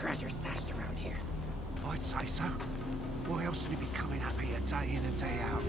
treasure stashed around here. I'd say so. Why else would he be coming up here day in and day out?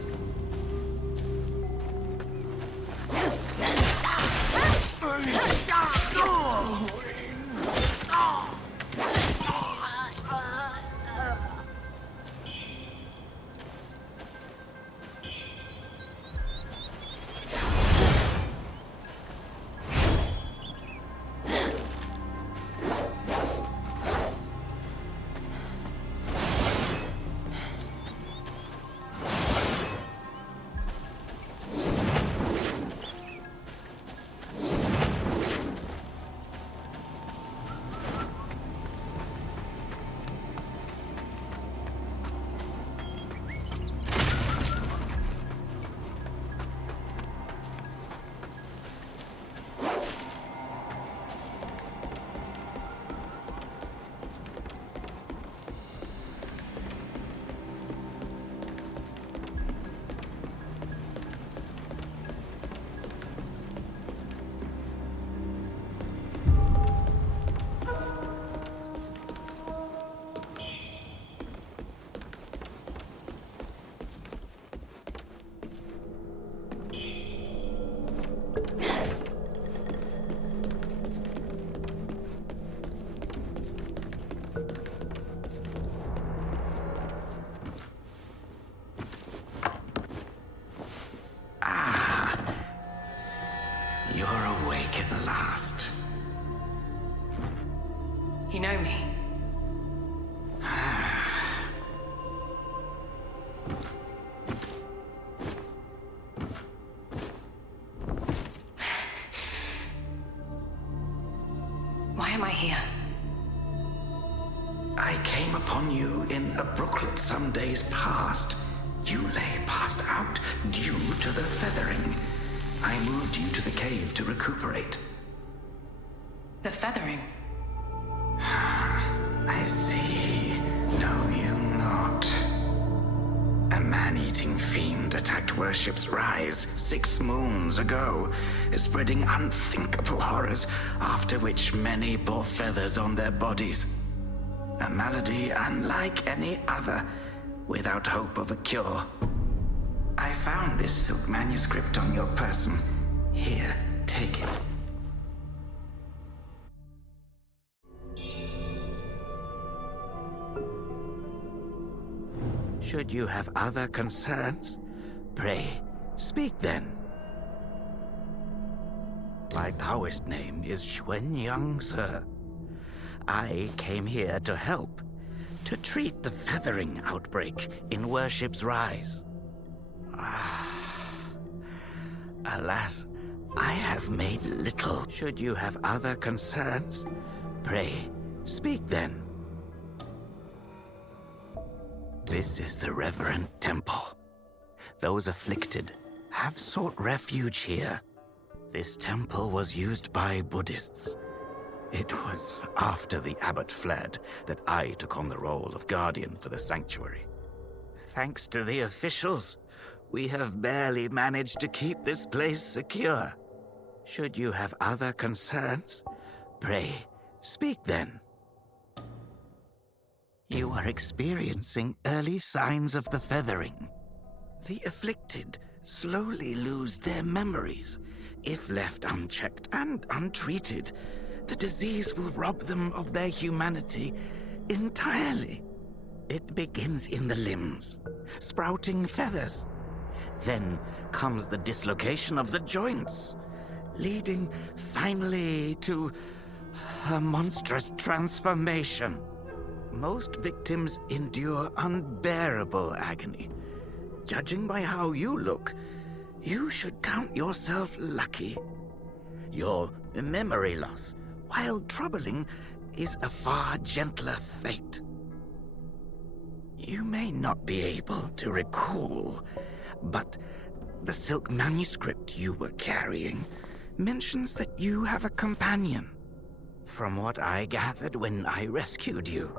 You know me? Why am I here? I came upon you in a brooklet some days past. You lay passed out due to the feathering. I moved you to the cave to recuperate. The feathering? I see. Know you not. A man-eating fiend attacked Worship's Rise 6 moons ago, spreading unthinkable horrors, after which many bore feathers on their bodies. A malady unlike any other, without hope of a cure. I found this silk manuscript on your person. Here, take it. Should you have other concerns, pray, speak then. My Taoist name is Xuanyang, sir. I came here to help, to treat the feathering outbreak in Worship's Rise. Alas, I have made little. Should you have other concerns, pray, speak then. This is the reverend temple. Those afflicted have sought refuge here. This temple was used by Buddhists. It was after the abbot fled that I took on the role of guardian for the sanctuary. Thanks to the officials, we have barely managed to keep this place secure. Should you have other concerns, pray, speak then. You are experiencing early signs of the feathering. The afflicted slowly lose their memories. If left unchecked and untreated, the disease will rob them of their humanity entirely. It begins in the limbs, sprouting feathers. Then comes the dislocation of the joints, leading finally to a monstrous transformation. Most victims endure unbearable agony. Judging by how you look, you should count yourself lucky. Your memory loss, while troubling, is a far gentler fate. You may not be able to recall, but the silk manuscript you were carrying mentions that you have a companion. From what I gathered when I rescued you,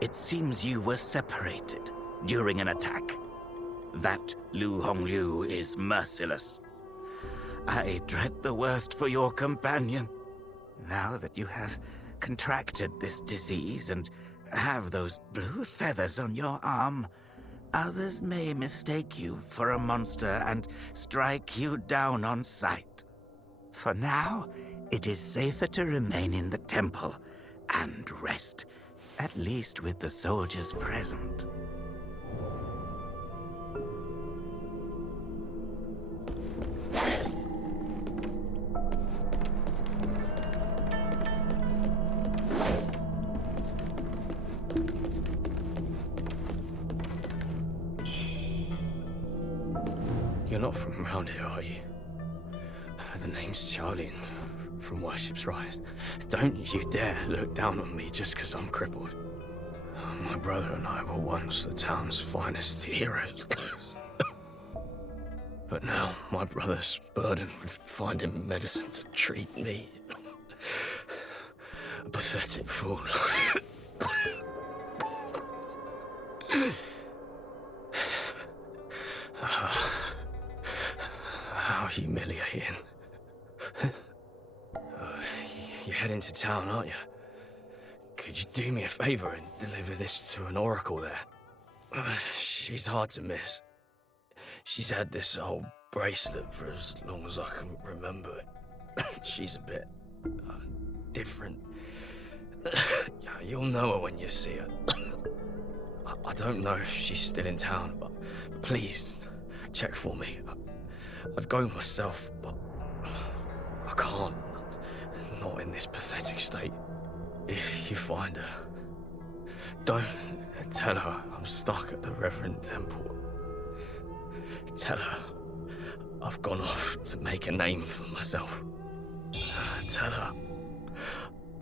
it seems you were separated during an attack. That Lu Hongliu is merciless. I dread the worst for your companion. Now that you have contracted this disease and have those blue feathers on your arm, others may mistake you for a monster and strike you down on sight. For now, it is safer to remain in the temple and rest, at least with the soldiers present. You're not from around here, are you? The name's Charlene, from Worship's Rise. Don't you dare look down on me just because I'm crippled. My brother and I were once the town's finest heroes. But now my brother's burdened with finding medicine to treat me. A pathetic fool. How humiliating. You're heading to town, aren't you? Could you do me a favor and deliver this to an oracle there? She's hard to miss. She's had this old bracelet for as long as I can remember. She's a bit different. You'll know her when you see her. I don't know if she's still in town, but please check for me. I'd go myself, but I can't. Not in this pathetic state. If you find her, don't tell her I'm stuck at the Reverend Temple. Tell her I've gone off to make a name for myself. Tell her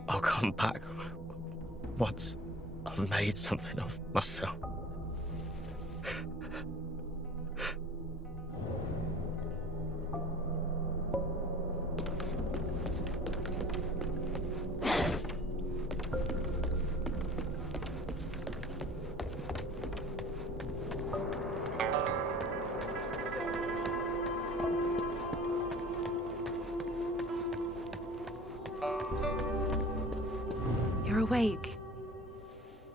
I'll come back once I've made something of myself. You're awake.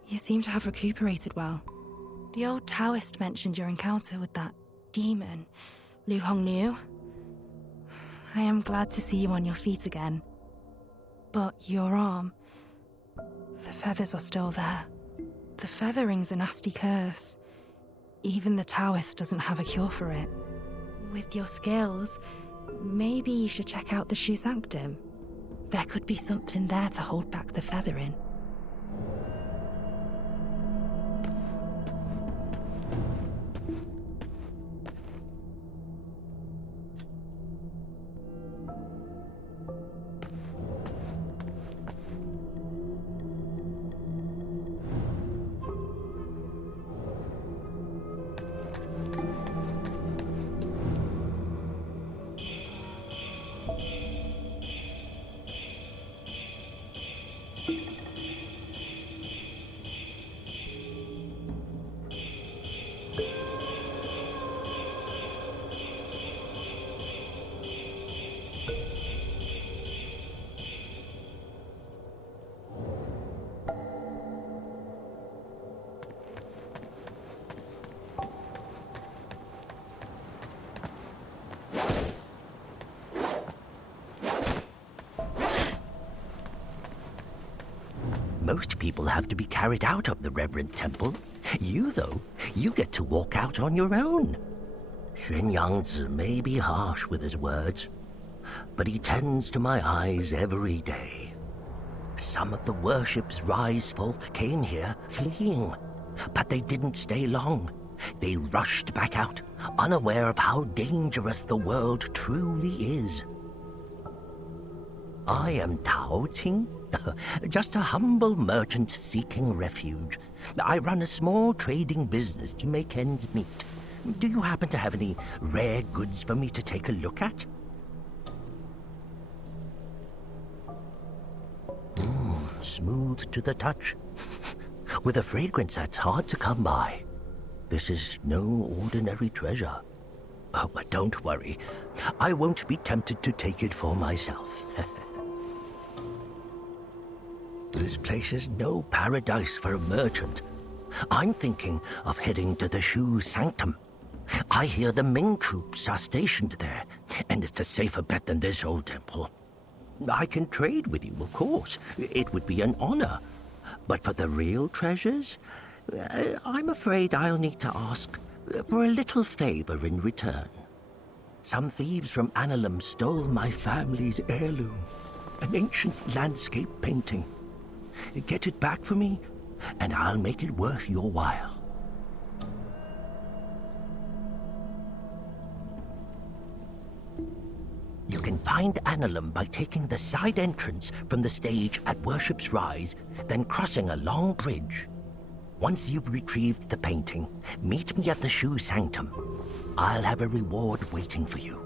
You seem to have recuperated well. The old Taoist mentioned your encounter with that demon, Lu Hongnu. I am glad to see you on your feet again. But your arm, the feathers are still there. The feathering's a nasty curse. Even the Taoist doesn't have a cure for it. With your skills, maybe you should check out the Shu Sanctum. There could be something there to hold back the feathering. Most people have to be carried out of the Reverend Temple. You, though, you get to walk out on your own. Xuan Yangzi may be harsh with his words, but he tends to my eyes every day. Some of the worship's rise folk came here, fleeing, but they didn't stay long. They rushed back out, unaware of how dangerous the world truly is. I am Tao Ting, just a humble merchant seeking refuge. I run a small trading business to make ends meet. Do you happen to have any rare goods for me to take a look at? Smooth to the touch, with a fragrance that's hard to come by. This is no ordinary treasure. Oh, but don't worry, I won't be tempted to take it for myself. This place is no paradise for a merchant. I'm thinking of heading to the Shu Sanctum. I hear the Ming troops are stationed there, and it's a safer bet than this old temple. I can trade with you, of course. It would be an honor. But for the real treasures, I'm afraid I'll need to ask for a little favor in return. Some thieves from Annalum stole my family's heirloom, an ancient landscape painting. Get it back for me, and I'll make it worth your while. You can find Annalum by taking the side entrance from the stage at Worship's Rise, then crossing a long bridge. Once you've retrieved the painting, meet me at the Shu Sanctum. I'll have a reward waiting for you.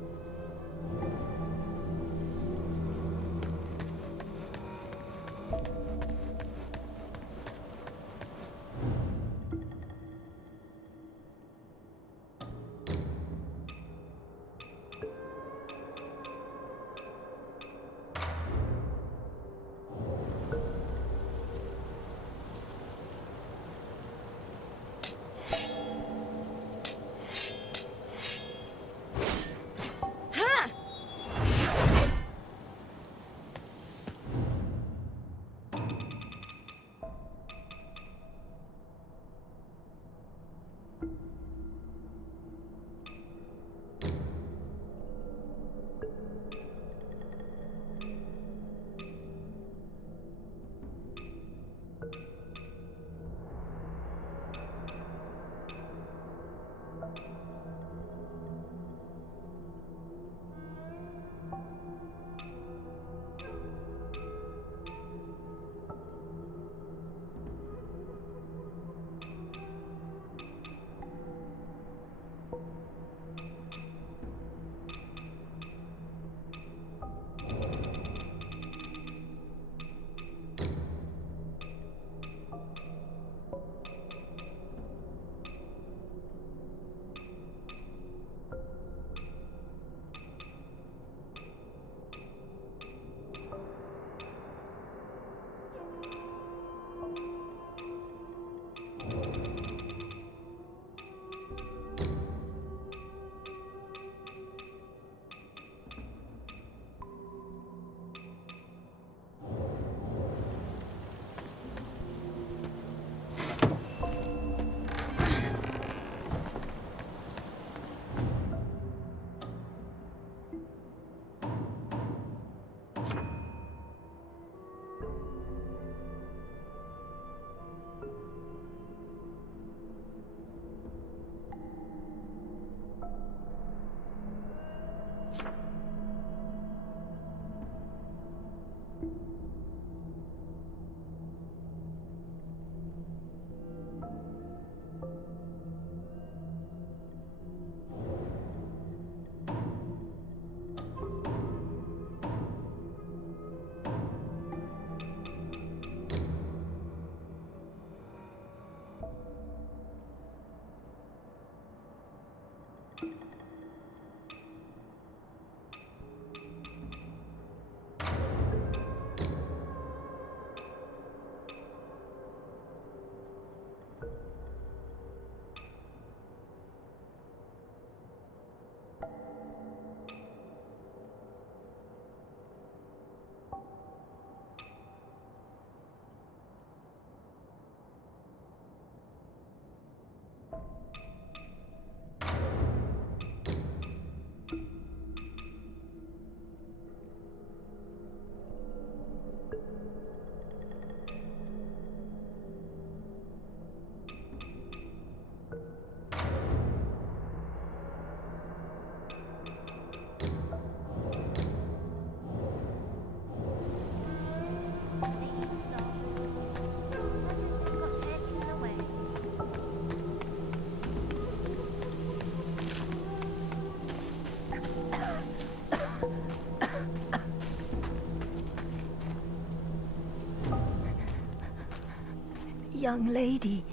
Young lady,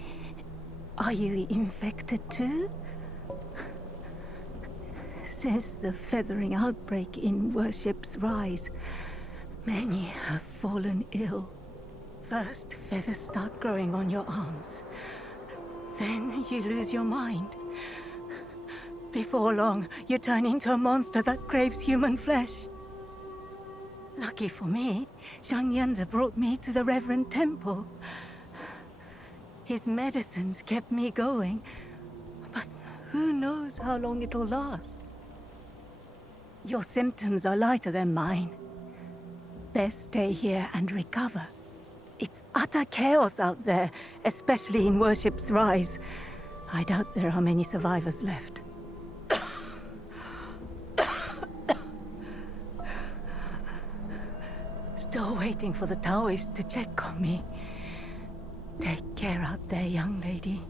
are you infected too? Since the feathering outbreak in Worship's Rise, many have fallen ill. First, feathers start growing on your arms. Then you lose your mind. Before long, you turn into a monster that craves human flesh. Lucky for me, Xiang Yanzi brought me to the Reverend Temple. His medicines kept me going, but who knows how long it'll last. Your symptoms are lighter than mine. Best stay here and recover. It's utter chaos out there, especially in Worship's Rise. I doubt there are many survivors left. Still waiting for the Taoists to check on me. Take care out there, young lady.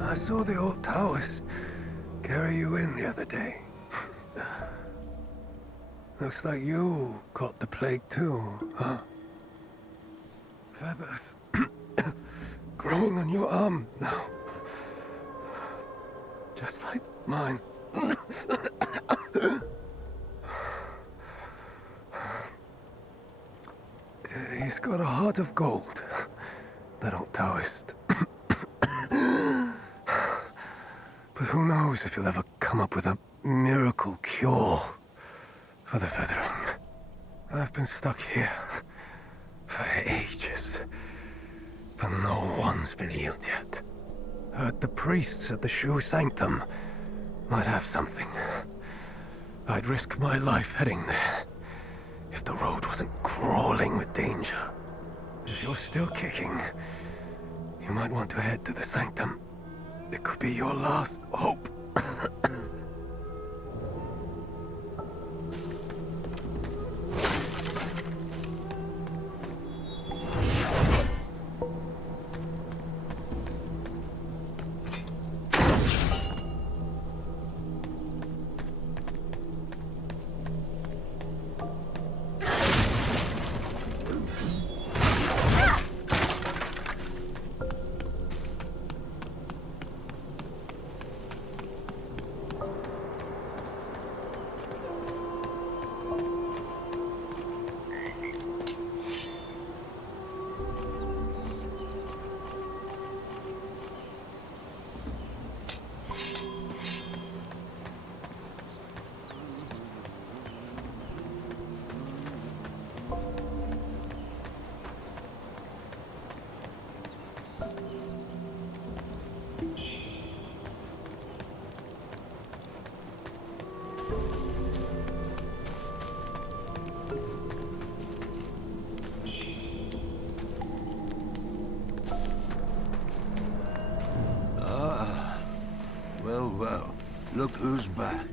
I saw the old Taoist carry you in the other day. Looks like you caught the plague too, huh? Feathers growing on your arm now. Just like mine. He's got a heart of gold, that old Taoist. But who knows if he'll ever come up with a miracle cure for the feathering. I've been stuck here for ages, but no one's been healed yet. Heard the priests at the Shu Sanctum might have something. I'd risk my life heading there if the road wasn't crawling with danger. If you're still kicking, you might want to head to the Sanctum. It could be your last hope. Well, look who's back.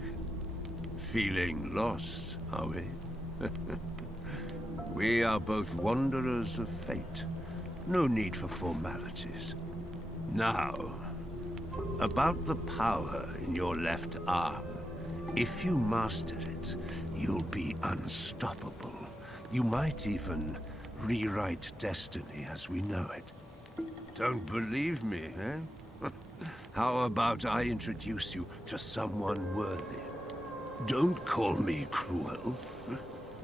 Feeling lost, are we? We are both wanderers of fate. No need for formalities. Now, about the power in your left arm. If you master it, you'll be unstoppable. You might even rewrite destiny as we know it. Don't believe me, eh? How about I introduce you to someone worthy? Don't call me cruel.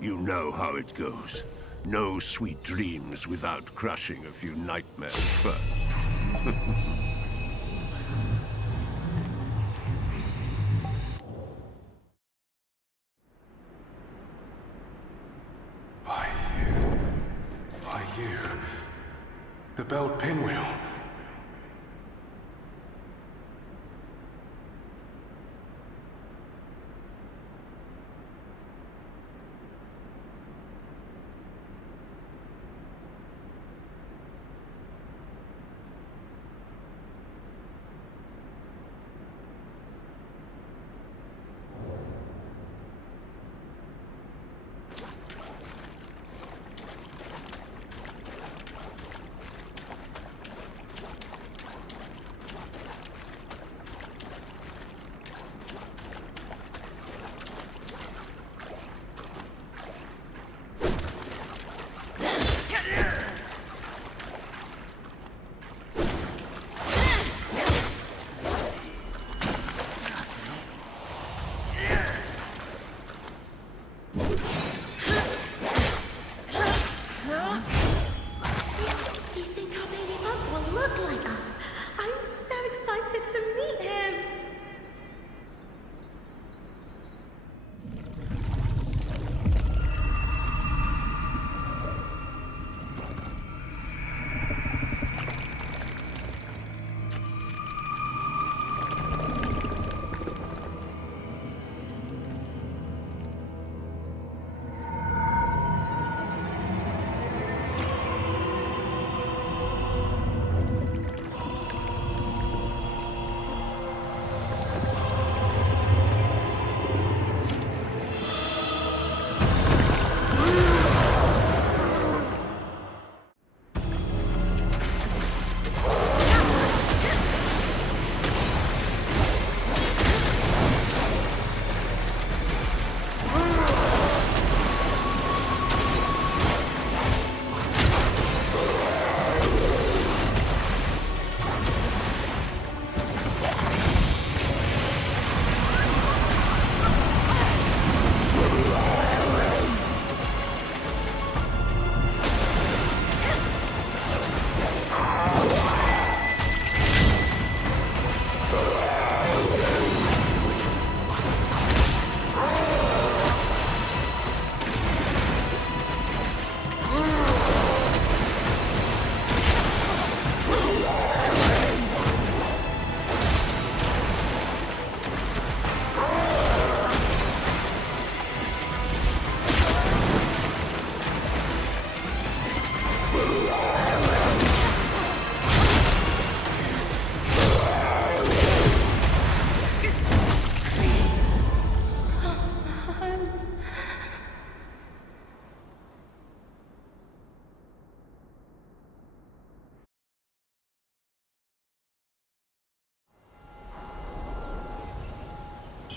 You know how it goes. No sweet dreams without crushing a few nightmares first. By you. The bell pinwheel.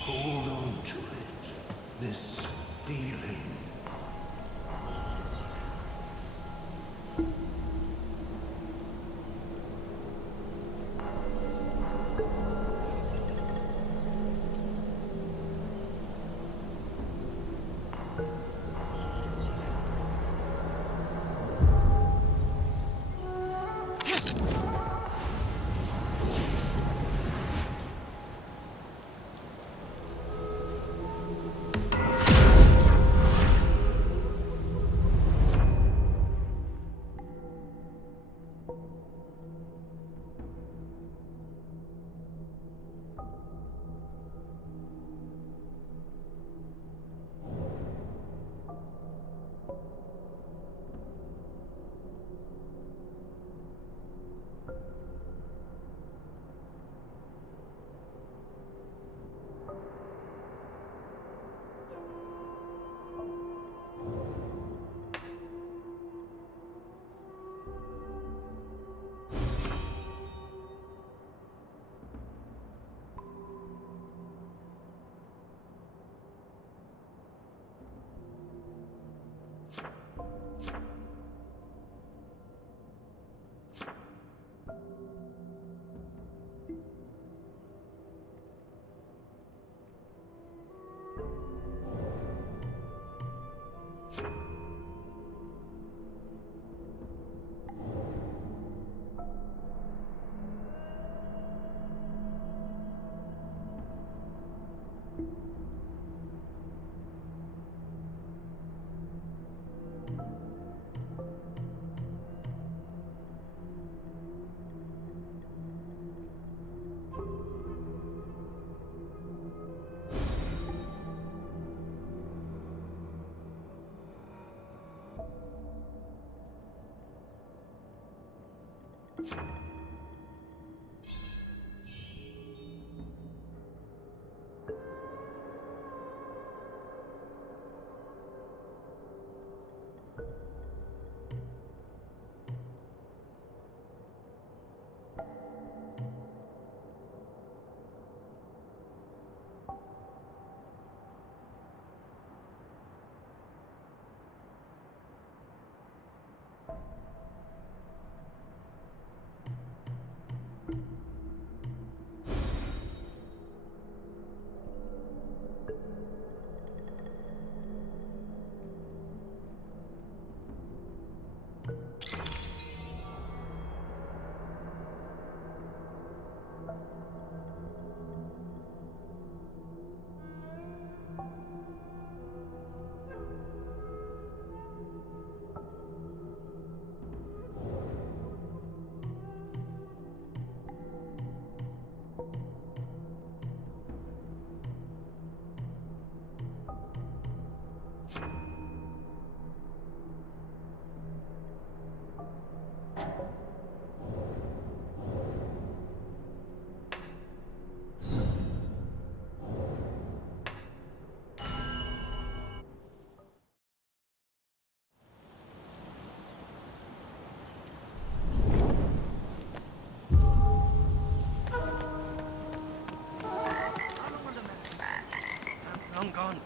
Hold on to it. This feeling. on.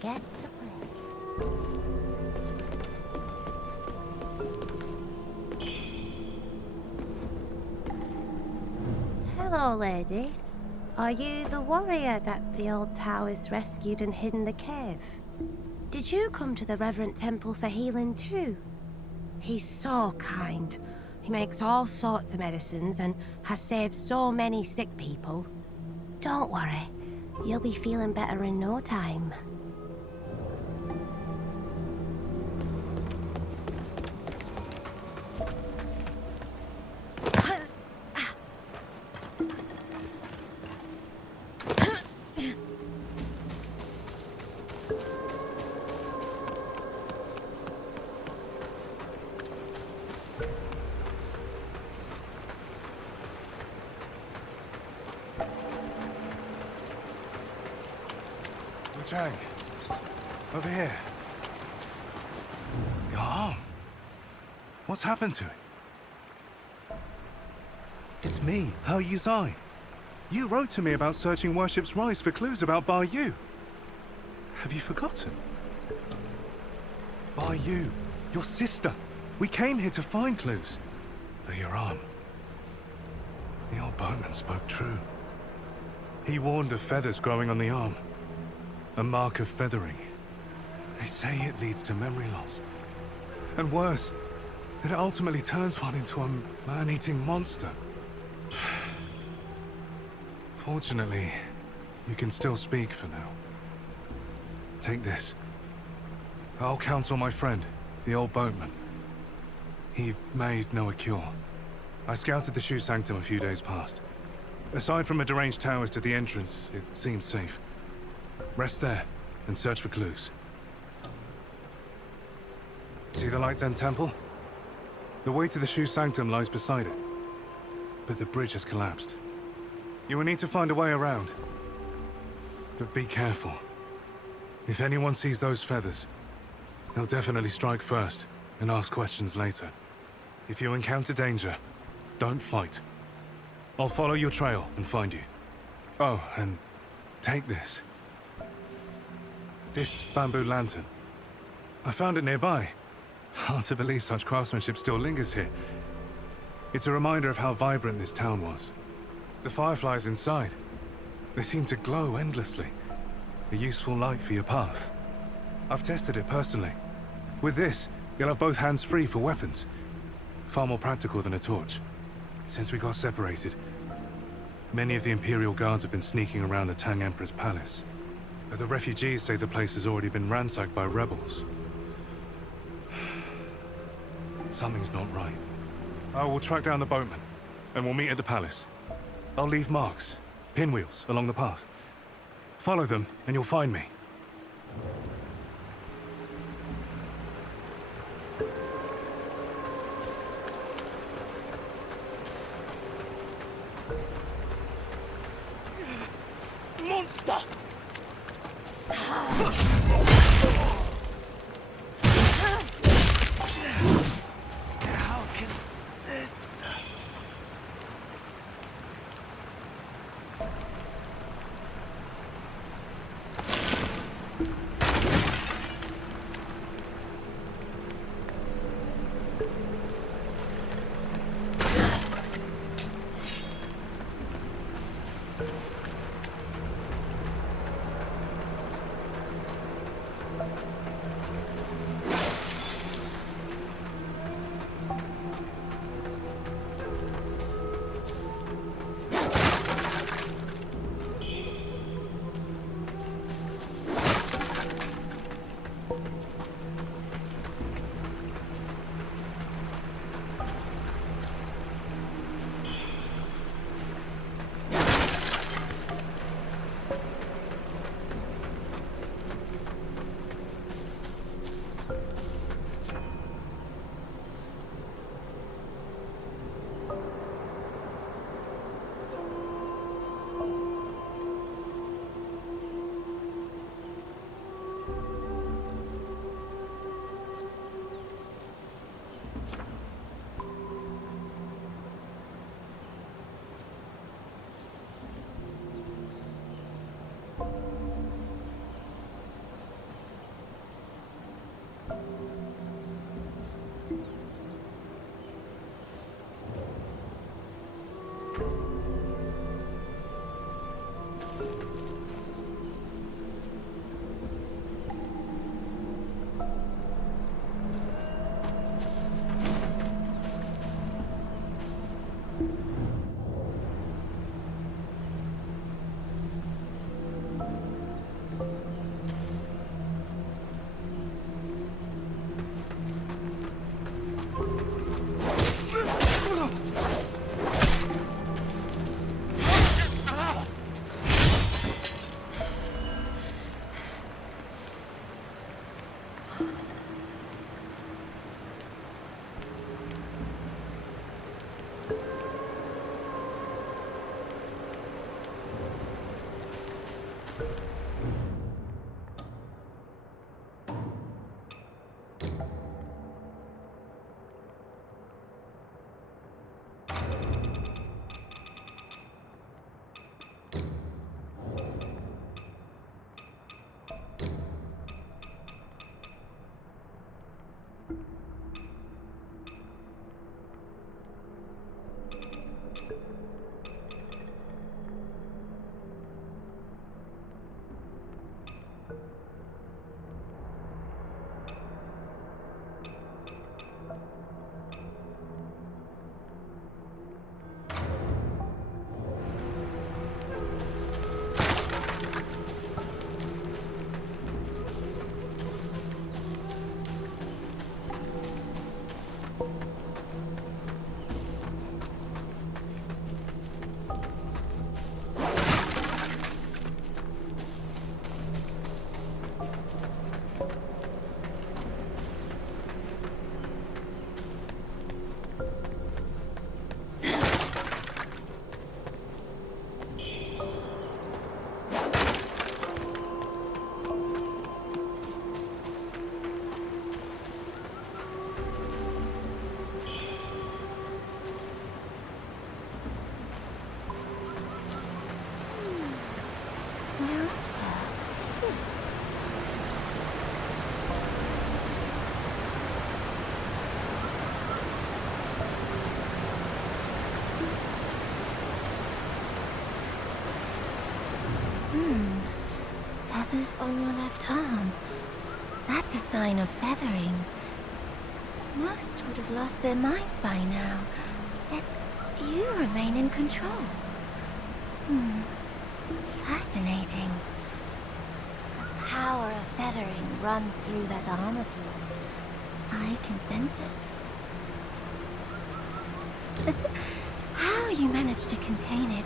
Get to play. Hello, lady. Are you the warrior that the old Taoist rescued and hid in the cave? Did you come to the Reverend Temple for healing too? He's so kind. He makes all sorts of medicines and has saved so many sick people. Don't worry, you'll be feeling better in no time. Wuchang, over here. Your arm. What's happened to it? It's me, Her Yuzai. You wrote to me about searching Worship's Rise for clues about Bai Yu. Have you forgotten? Bai Yu, your sister. We came here to find clues. But your arm. The old boatman spoke true. He warned of feathers growing on the arm. A mark of feathering. They say it leads to memory loss. And worse, that it ultimately turns one into a man-eating monster. Fortunately, you can still speak for now. Take this. I'll counsel my friend, the old boatman. He may know a cure. I scouted the Shu Sanctum a few days past. Aside from a deranged towers to the entrance, it seems safe. Rest there and search for clues. See the Light's End Temple? The way to the Shu Sanctum lies beside it. But the bridge has collapsed. You will need to find a way around. But be careful. If anyone sees those feathers, they'll definitely strike first and ask questions later. If you encounter danger, don't fight. I'll follow your trail and find you. Oh, and take this. This bamboo lantern. I found it nearby. Hard to believe such craftsmanship still lingers here. It's a reminder of how vibrant this town was. The fireflies inside. They seem to glow endlessly. A useful light for your path. I've tested it personally. With this, you'll have both hands free for weapons. Far more practical than a torch. Since we got separated, many of the Imperial Guards have been sneaking around the Tang Emperor's palace. But the refugees say the place has already been ransacked by rebels. Something's not right. I will track down the boatman, and we'll meet at the palace. I'll leave marks, pinwheels, along the path. Follow them, and you'll find me. Monster! How can this... feathers on your left arm. That's a sign of feathering. Most would have lost their minds by now, yet you remain in control. Fascinating. The power of feathering runs through that arm of yours. I can sense it. How you managed to contain it,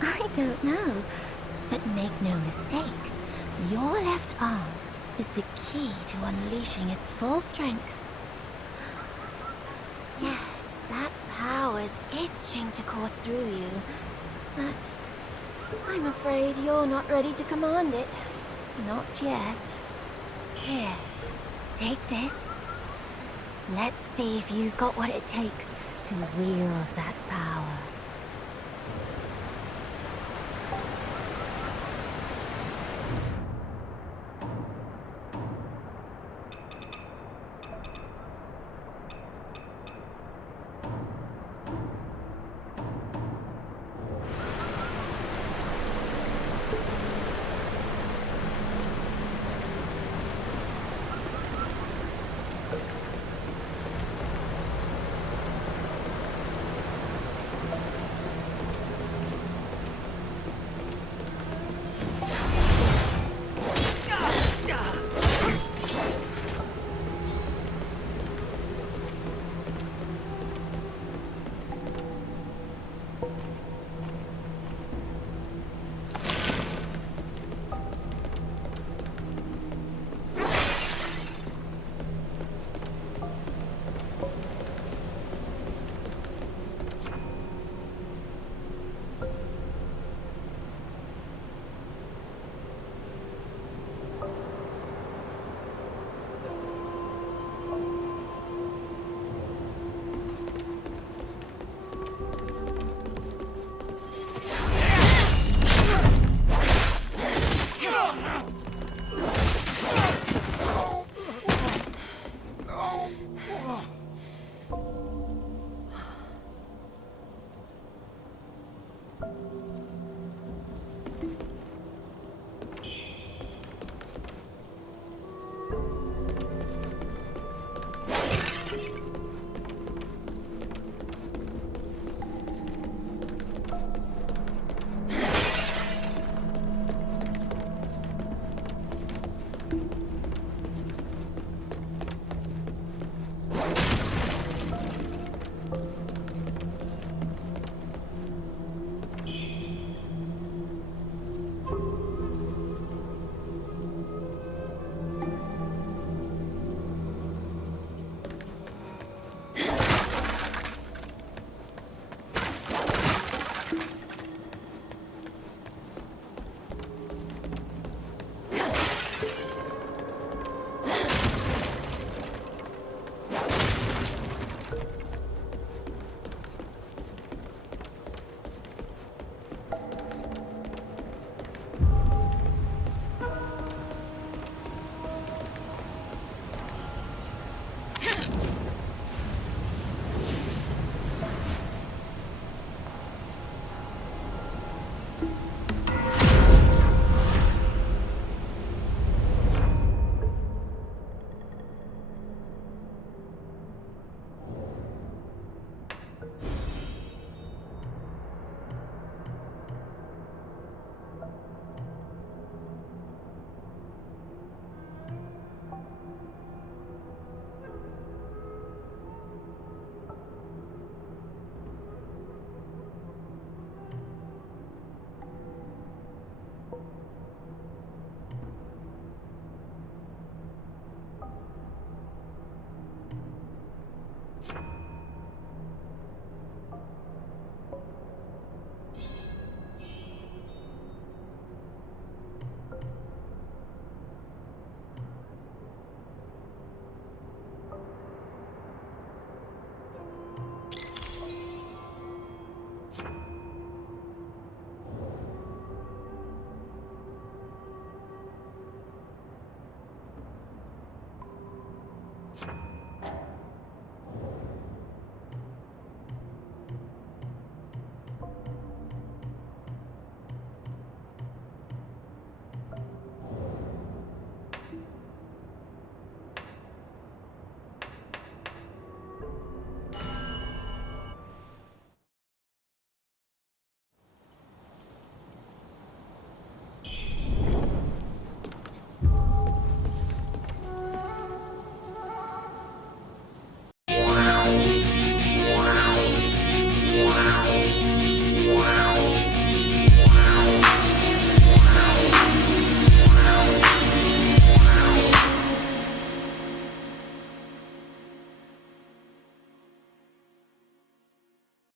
I don't know. But make no mistake, your left arm is the key to unleashing its full strength. Yes, that power's itching to course through you, but I'm afraid you're not ready to command it. Not yet. Here, take this. Let's see if you've got what it takes to wield that power.